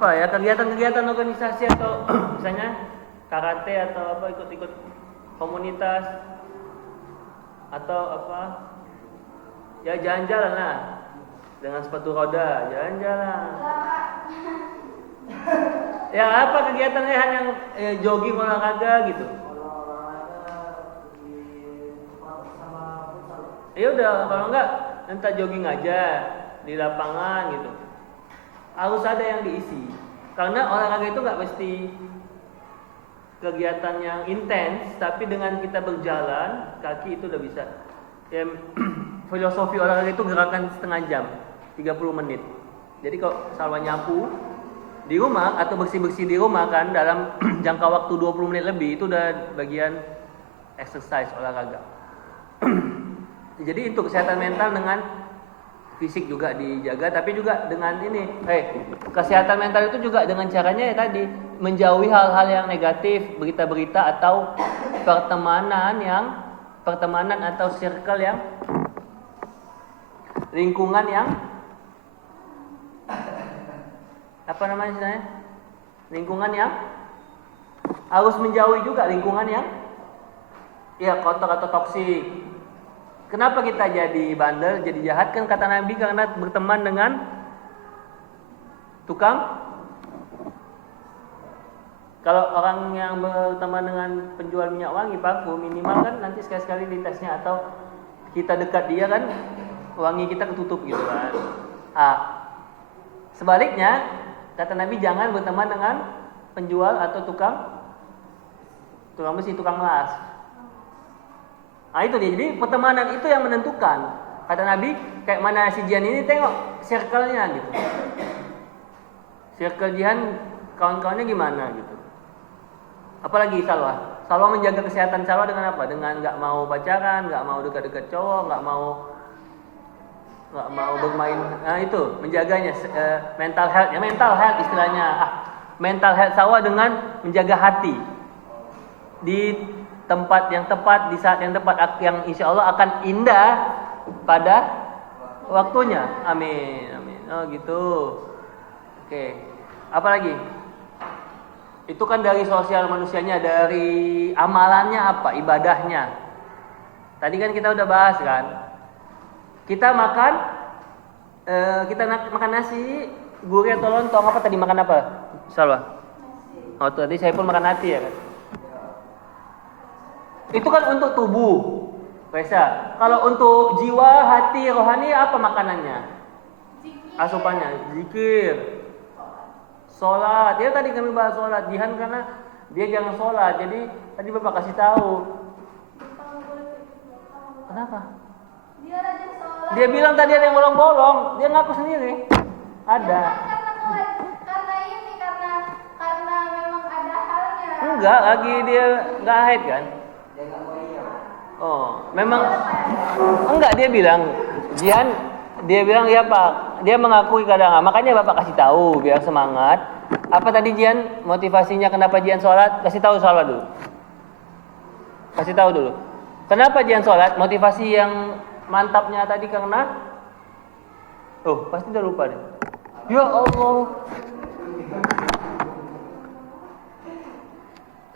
apa ya, kegiatan-kegiatan organisasi atau misalnya karate atau apa, ikut-ikut komunitas atau apa, ya jalan-jalan lah dengan sepatu roda, jalan-jalan. Ya apa kegiatannya, hanya jogging, olahraga gitu. Ya udah, kalau enggak entah jogging aja di lapangan gitu. Harus ada yang diisi. Karena olahraga itu enggak mesti kegiatan yang intens, tapi dengan kita berjalan kaki itu udah bisa. Ya, filosofi olahraga itu gerakan setengah jam, 30 menit. Jadi kalau Salwa nyapu di rumah atau bersih-bersih di rumah kan dalam jangka waktu 20 menit lebih, itu udah bagian exercise olahraga. Jadi untuk kesehatan mental dengan fisik juga dijaga, tapi juga dengan ini, kesehatan mental itu juga dengan caranya ya tadi, menjauhi hal-hal yang negatif, berita-berita atau pertemanan atau circle yang lingkungan yang apa namanya istilahnya? Lingkungan yang harus menjauhi juga lingkungan yang ya kotor atau toksik. Kenapa kita jadi bandel, jadi jahat? Kan kata Nabi, karena berteman dengan tukang. Kalau orang yang berteman dengan penjual minyak wangi, parfum, minimal kan nanti sekali-sekali ditesnya, atau kita dekat dia kan wangi kita ketutup gitu kan. Sebaliknya kata Nabi, jangan berteman dengan penjual atau tukang besi, tukang las. Itu dia. Jadi pertemanan itu yang menentukan. Kata Nabi, kayak mana si Jihan ini, tengok circle-nya gitu. Circle Jihan, kawan-kawannya gimana gitu. Apalagi Salwa. Salwa menjaga kesehatan Salwa dengan apa? Dengan nggak mau pacaran, nggak mau dekat-dekat cowok, nggak mau bermain. Nah itu menjaganya, mental health. Ya mental health istilahnya. Mental health Salwa dengan menjaga hati di tempat yang tepat, di saat yang tepat, yang insya Allah akan indah pada waktunya. Amin, amin. Oh gitu. Oke. Apalagi? Itu kan dari sosial manusianya, dari amalannya apa? Ibadahnya. Tadi kan kita udah bahas kan. Kita makan nasi, gurih atau lontong, apa tadi makan apa? Salwa. Oh tadi saya pun makan nasi ya kan. Itu kan untuk tubuh, Reza. Kalau untuk jiwa, hati, rohani, apa makanannya? Asupannya, zikir, sholat. Ya tadi kami bahas sholat. Jihan karena dia jangan sholat, jadi tadi Bapak kasih tahu. Kenapa? Dia bilang tadi ada yang bolong-bolong. Dia ngaku sendiri. Ada. Karena memang ada halnya. Enggak, lagi dia enggak haid kan? Oh, memang enggak, dia bilang Jihan, dia bilang ya Pak, dia mengakui kadang, makanya Bapak kasih tahu biar semangat. Apa tadi Jihan motivasinya kenapa Jihan sholat? Kasih tahu Salwa dulu. Kasih tahu dulu. Kenapa Jihan sholat? Motivasi yang mantapnya tadi karena pasti udah lupa deh. Ya Allah.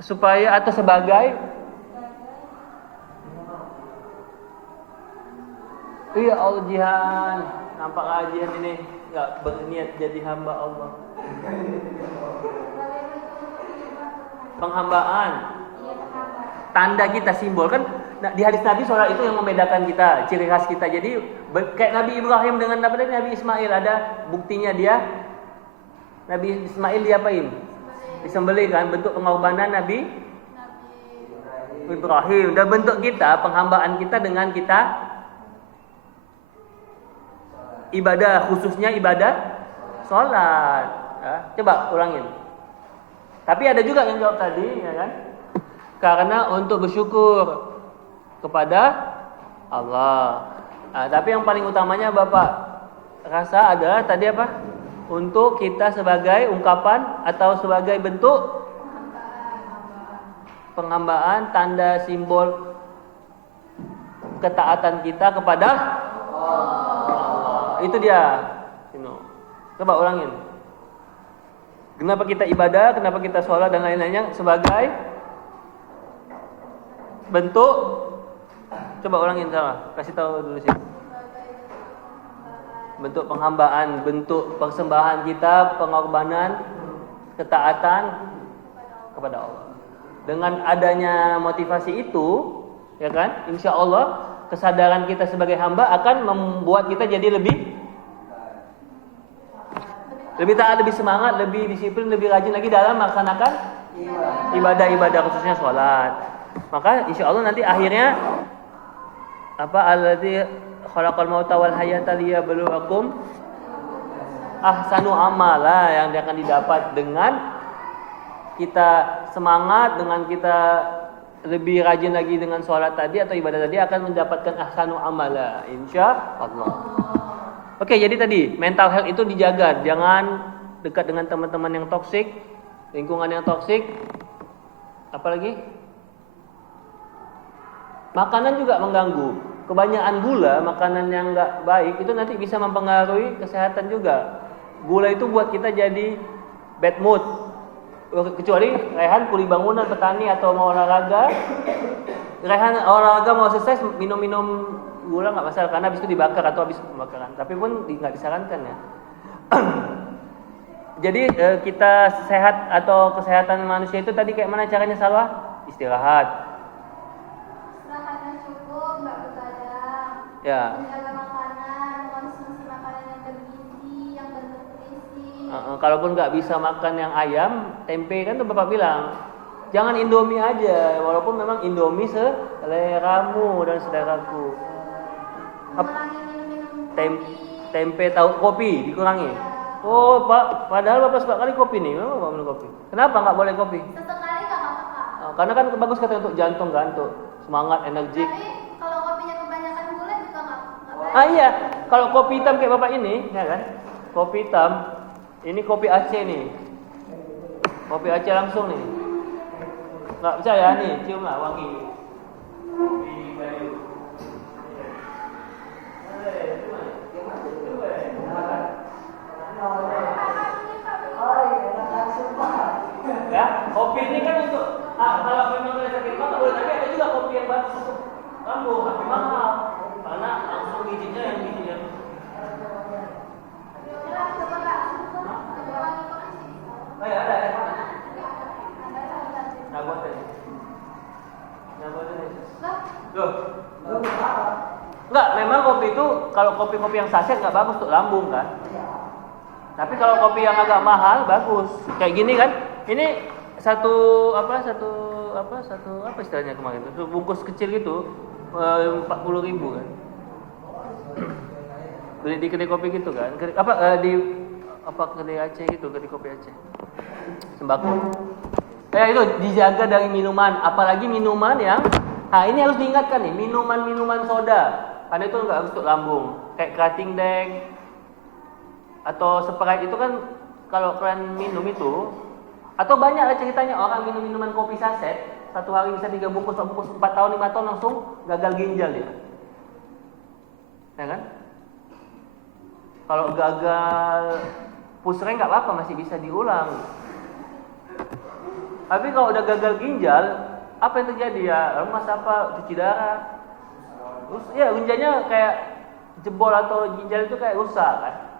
Supaya atau sebagai iya Allah Jihan, nampak Jihan ini nggak berniat jadi hamba Allah. Penghambaan, tanda kita, simbol kan. Nah, di hadis Nabi sholat itu yang membedakan kita, ciri khas kita. Jadi kayak Nabi Ibrahim dengan Nabi Ismail, ada buktinya dia. Nabi Ismail diapain? Disembelih kan, bentuk pengorbanan Nabi Ibrahim. Dan bentuk kita, penghambaan kita dengan kita ibadah, khususnya ibadah sholat. Ya, coba ulangin. Tapi ada juga yang jawab tadi, ya kan? Karena untuk bersyukur kepada Allah. Tapi yang paling utamanya Bapak rasa adalah tadi apa? Untuk kita sebagai ungkapan atau sebagai bentuk penghambaan, tanda simbol ketaatan kita kepada Allah. Itu dia. Coba ulangin. Kenapa kita ibadah, kenapa kita sholat dan lain-lainnya? Sebagai bentuk, coba ulangin sama, kasih tahu dulu sih. Bentuk penghambaan, bentuk persembahan kita, pengorbanan, ketaatan kepada Allah. Dengan adanya motivasi itu, ya kan? Insya Allah kesadaran kita sebagai hamba akan membuat kita jadi lebih taat, lebih semangat, lebih disiplin, lebih rajin lagi dalam melaksanakan ibadah-ibadah, khususnya sholat. Maka insya Allah nanti akhirnya alladzi khalaqal mauta wal hayata liyabluwakum ahsanu amala, yang akan didapat dengan kita semangat, dengan kita lebih rajin lagi dengan sholat tadi atau ibadah tadi, akan mendapatkan ahsanu amala insya Allah. Oke, jadi tadi mental health itu dijaga, jangan dekat dengan teman-teman yang toksik, lingkungan yang toksik. Apalagi makanan juga mengganggu. Kebanyakan gula, makanan yang enggak baik itu nanti bisa mempengaruhi kesehatan juga. Gula itu buat kita jadi bad mood. Kecuali Rehan kuli bangunan, petani atau mau olahraga. Rehan olahraga mau sukses, minum-minum gula nggak masalah, karena habis itu dibakar atau habis pembakaran. Tapi pun nggak disarankan ya. Jadi kita sehat atau kesehatan manusia itu tadi kayak mana caranya, Salwa? Istirahat. Istirahat yang cukup, nggak begadang. Ya. Menjaga makanan, konsumsi makanan yang bergizi, yang bernutrisi. Kalaupun nggak bisa makan yang ayam, tempe kan tuh Bapak bilang, jangan Indomie aja, walaupun memang Indomie seleramu dan saudaraku. Mengurangi minum-minum kopi. Tempe tahu kopi dikurangi. Oh Pak, padahal Bapak suka kali kopi nih, memang Bapak minum kopi. Kenapa nggak boleh kopi? Sesekali nggak apa-apa. Karena kan bagus katanya untuk jantung kan, untuk semangat, energik. Tapi kalau kopinya kebanyakan gula juga nggak baik. Iya, kalau kopi hitam kayak Bapak ini, ya kan? Kopi hitam, ini kopi Aceh nih. Kopi Aceh langsung nih. Nggak percaya nih, cium lah wangi. Kopi kayu. Ya, kopi ini kan untuk kalau memang ada sakit mah boleh, tapi ada juga kopi yang bagus untuk lambung, tapi mahal karena langsung bijinya yang biji yang. Oh ya ada mana? Nah buat ini. Loh. Enggak, memang kopi itu kalau kopi-kopi yang saset nggak bagus untuk lambung kan. Tapi kalau kopi yang agak mahal bagus. Kayak gini kan. Ini satu istilahnya kemarin itu bungkus kecil gitu 40.000 kan. Beli di kedai kopi gitu kan. Kedai Aceh gitu, kedai kopi Aceh. Sembako. Itu dijaga dari minuman, apalagi minuman yang ini harus diingatkan nih, minuman soda. Karena itu enggak untuk lambung. Kayak Krating Deng atau Sprite itu kan kalau kalian minum itu, atau banyak lah ceritanya orang minum minuman kopi saset, satu hari bisa 3 bungkus, 4 bungkus, 4 tahun, 5 tahun langsung gagal ginjal dia. Ya kan? Kalau gagal pusreng nggak apa-apa, masih bisa diulang. Tapi kalau udah gagal ginjal, apa yang terjadi ya? Lemas apa? Cuci darah. Terus ya ginjalnya kayak jebol atau ginjal itu kayak rusak kan?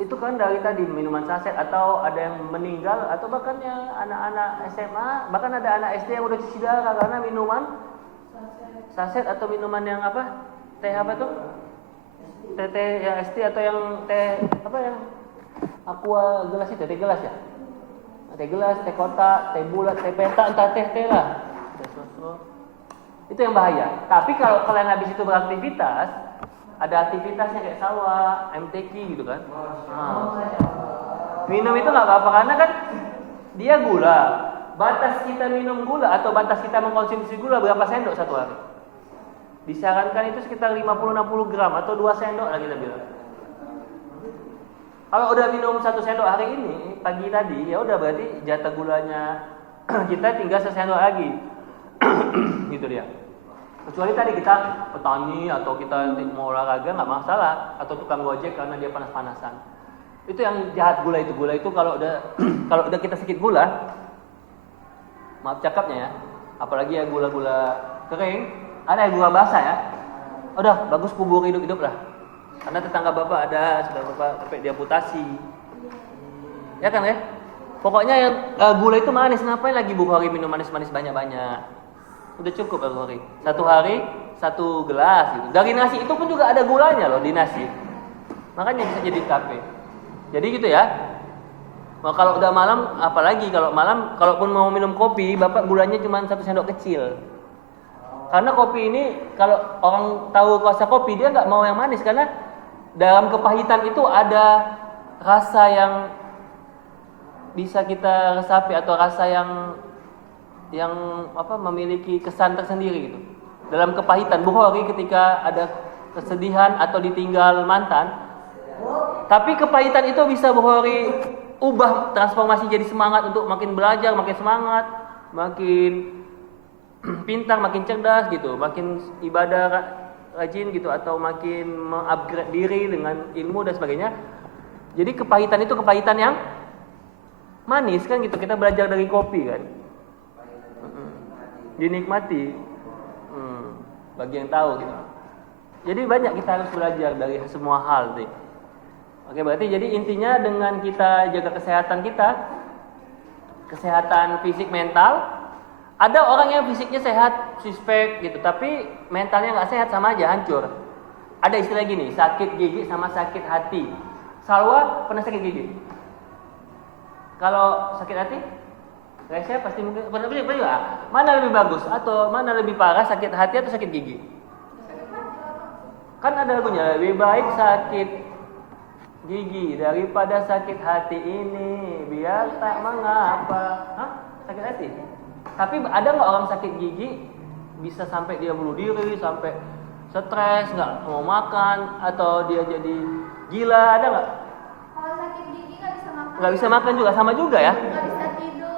Itu kan dari tadi minuman saset, atau ada yang meninggal, atau bahkan yang anak-anak SMA, bahkan ada anak SD yang udah cuci darah karena minuman saset atau minuman yang apa? Teh apa tuh? Teh yang ST atau yang teh apa yang aqua gelas itu, teh gelas ya? Teh gelas, teh kotak, teh bulat, teh peta, entah teh lah. Itu yang bahaya. Tapi kalau kalian habis itu beraktivitas, ada aktivitasnya kayak sawah, MTQ gitu kan. Minum itu nggak apa-apa karena kan dia gula. Batas kita minum gula atau batas kita mengkonsumsi gula berapa sendok satu hari? Disarankan itu sekitar 50-60 gram atau 2 sendok lah kita bilang. Kalau udah minum 1 sendok hari ini, pagi tadi, ya udah berarti jatah gulanya kita tinggal 1 sendok lagi. Gitu dia. Kecuali tadi kita petani atau kita mau olahraga nggak masalah, atau tukang gojek karena dia panas-panasan. Itu yang jahat gula itu. Gula itu kalau udah kalau udah kita sakit gula, maaf cakapnya ya, apalagi ya gula-gula kering, ada yang gula basah ya. Udah bagus kubur hidup-hidup lah. Karena tetangga bapak ada, sudah bapak sampai diamputasi. Ya kan ya? Pokoknya yang gula itu manis, ngapain lagi Bukhari minum manis-manis banyak-banyak? Udah cukup Bukhari. Satu hari 1 gelas gitu. Dari nasi itu pun juga ada gulanya loh di nasi. Makanya bisa jadi kafe. Jadi gitu ya. Nah, kalau udah malam, apalagi kalau malam, kalaupun mau minum kopi, bapak gulanya cuma 1 sendok kecil. Karena kopi ini, kalau orang tahu rasa kopi, dia nggak mau yang manis karena dalam kepahitan itu ada rasa yang bisa kita resapi atau rasa yang memiliki kesan tersendiri gitu. Dalam kepahitan, Bukhari ketika ada kesedihan atau ditinggal mantan. Tapi kepahitan itu bisa Bukhari ubah, transformasi jadi semangat untuk makin belajar, makin semangat, makin pintar, makin cerdas gitu, makin ibadah rajin gitu, atau makin mengupgrade diri dengan ilmu dan sebagainya. Jadi kepahitan itu kepahitan yang manis kan gitu. Kita belajar dari kopi kan, dinikmati, bagi yang tahu gitu. Jadi banyak kita harus belajar dari semua hal deh. Oke, berarti jadi intinya dengan kita jaga kesehatan kita, kesehatan fisik mental. Ada orang yang fisiknya sehat, suspek gitu, tapi mentalnya nggak sehat, sama aja hancur. Ada istilah gini, sakit gigi sama sakit hati. Salwa pernah sakit gigi? Kalau sakit hati? Saya pasti mungkin pernah juga. Mana lebih bagus atau mana lebih parah, sakit hati atau sakit gigi? Kan ada lagunya, lebih baik sakit gigi daripada sakit hati ini, biar tak mengapa. Hah? Sakit hati? Tapi ada nggak orang sakit gigi bisa sampai dia bunuh diri, sampai stres, nggak mau makan, atau dia jadi gila? Ada nggak? Kalau sakit gigi nggak bisa makan. Nggak bisa makan juga, sama juga ya? Nggak bisa tidur.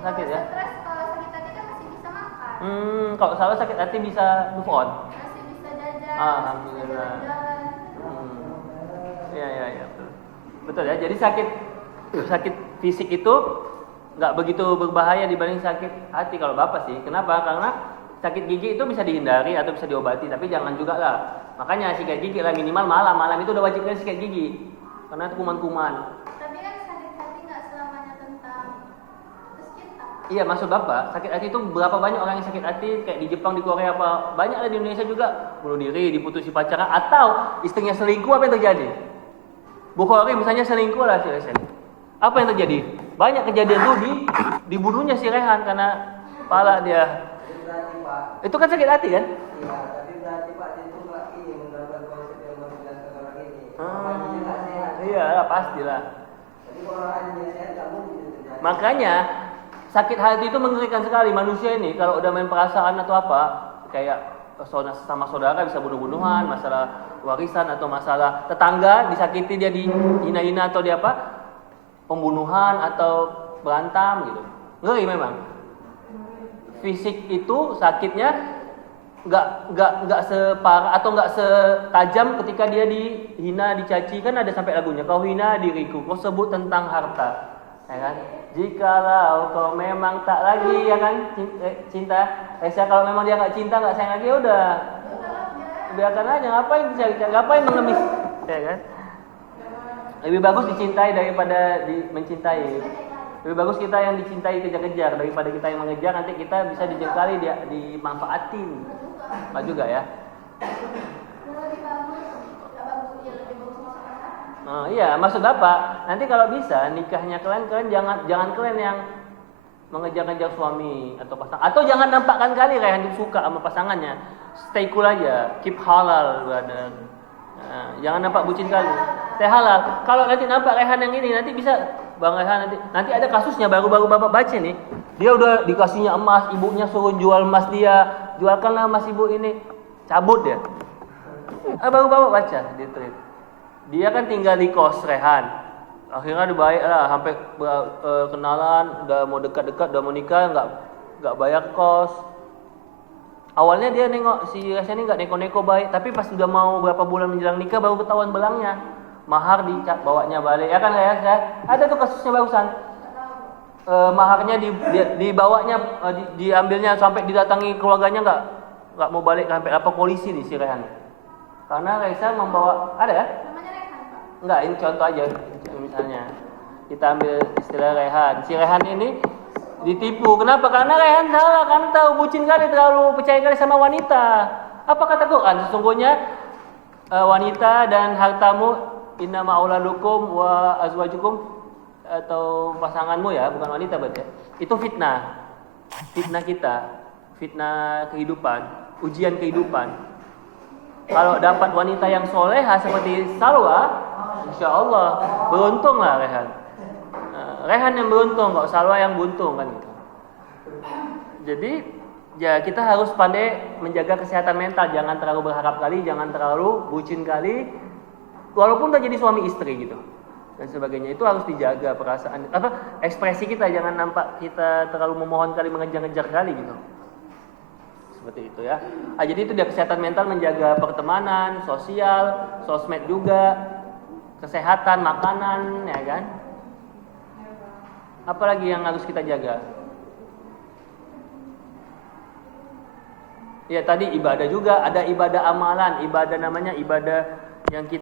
Sakit ya? Stres, kalau sakit hati kan masih bisa makan. Kalau salah sakit hati bisa move on. Masih bisa jajan. Alhamdulillah. Masih bisa jalan-jalan. Ya, betul ya. Jadi sakit fisik itu nggak begitu berbahaya dibanding sakit hati kalau bapak sih. Kenapa? Karena sakit gigi itu bisa dihindari atau bisa diobati, tapi jangan juga lah. Makanya sikat gigi lah minimal malam itu udah wajibnya sikat gigi karena itu kuman-kuman. Tapi kan sakit hati nggak selamanya tentang putus cinta. Iya, maksud bapak sakit hati itu berapa banyak orang yang sakit hati kayak di Jepang, di Korea, apa banyak ada di Indonesia juga, bunuh diri, diputusi pacaran, atau istrinya selingkuh. Apa yang terjadi? Bukhari misalnya selingkuh lah si Rehan. Apa yang terjadi? Banyak kejadian tuh dibunuhnya si Rehan karena kepala dia. Itu kan sakit hati kan? Iya, tapi berarti Pak itu nggak ini mendapat konsep yang menjelaskan orang ini. Nggak sehat. Iya lah, pastilah. Jadi kalau hatinya sehat nggak mungkin itu terjadi. Makanya sakit hati itu mengerikan sekali. Manusia ini kalau udah main perasaan atau apa, kayak sama saudara bisa bunuh-bunuhan, masalah warisan atau masalah tetangga disakiti, dia dihina-hina atau dia apa, pembunuhan atau berantem gitu. Ngeri memang. Fisik itu sakitnya nggak separah atau nggak setajam ketika dia dihina, dicaci. Kan ada sampai lagunya, kau hina diriku, kau sebut tentang harta, ya kan? Jikalau kau memang tak lagi, ya kan, cinta, kalau memang dia nggak cinta, nggak sayang lagi, ya udah, biarkan aja. Ngapain dicari-cari, ngapain mengemis, ya kan? Lebih bagus dicintai daripada mencintai. Lebih bagus kita yang dicintai kejar-kejar daripada kita yang mengejar, nanti kita bisa dijengkali, dimanfaatin. Pak juga ya. Nah, iya, maksud Bapak, nanti kalau bisa nikahnya kalian jangan kalian yang mengejar-ngejar suami atau pasangan, atau jangan nampakkan kali Rehan suka sama pasangannya. Stay cool aja, keep halal, brother. Nah, jangan nampak bucin kali. Stay halal. Kalau nanti nampak Rehan yang ini, nanti bisa Bang Rehan nanti ada kasusnya baru-baru Bapak baca nih. Dia udah dikasihnya emas, ibunya suruh jual emas dia, jualkanlah emas ibu ini, cabut dia. Baru Bapak baca di tweet. Dia kan tinggal di kos Rehan. Akhirnya dibayar lah, sampai kenalan, udah mau dekat-dekat, udah mau nikah, nggak bayar kos. Awalnya dia nengok si Rehan ini nggak neko-neko baik, tapi pas udah mau berapa bulan menjelang nikah baru ketahuan belangnya. mahar dibawanya balik. Ya kan ya? Ada tuh kasusnya barusan. Maharnya dibawanya diambilnya sampai didatangi keluarganya nggak mau balik, sampai lapor polisi nih si Rehan. Karena Raisa membawa, ada ya? Namanya Rehan, Pak. Enggak, ini contoh aja misalnya. Kita ambil istilah Rehan. Si Rehan ini ditipu. Kenapa? Karena Rehan salah, kan tahu bucin kali, terlalu percaya kali sama wanita. Apa kata Quran? Sesungguhnya wanita dan hartamu innama auladukum wa azwajukum, atau pasanganmu ya, bukan wanita berarti ya. Itu fitnah. Fitnah kita, fitnah kehidupan, ujian kehidupan. Kalau dapat wanita yang soleha seperti Salwa, insya Allah beruntunglah Rehan. Rehan yang beruntung, kok Salwa yang buntung kan gitu. Jadi ya kita harus pandai menjaga kesehatan mental, jangan terlalu berharap kali, jangan terlalu bucin kali, walaupun udah jadi suami istri gitu dan sebagainya. Itu harus dijaga perasaan, ekspresi kita, jangan nampak kita terlalu memohon kali, mengejar-ngejar kali gitu. Seperti itu ya. Jadi itu dia kesehatan mental, menjaga pertemanan, sosial, sosmed juga, kesehatan, makanan, ya kan. Apalagi yang harus kita jaga? Ya tadi ibadah juga, ada ibadah amalan, ibadah namanya ibadah yang kita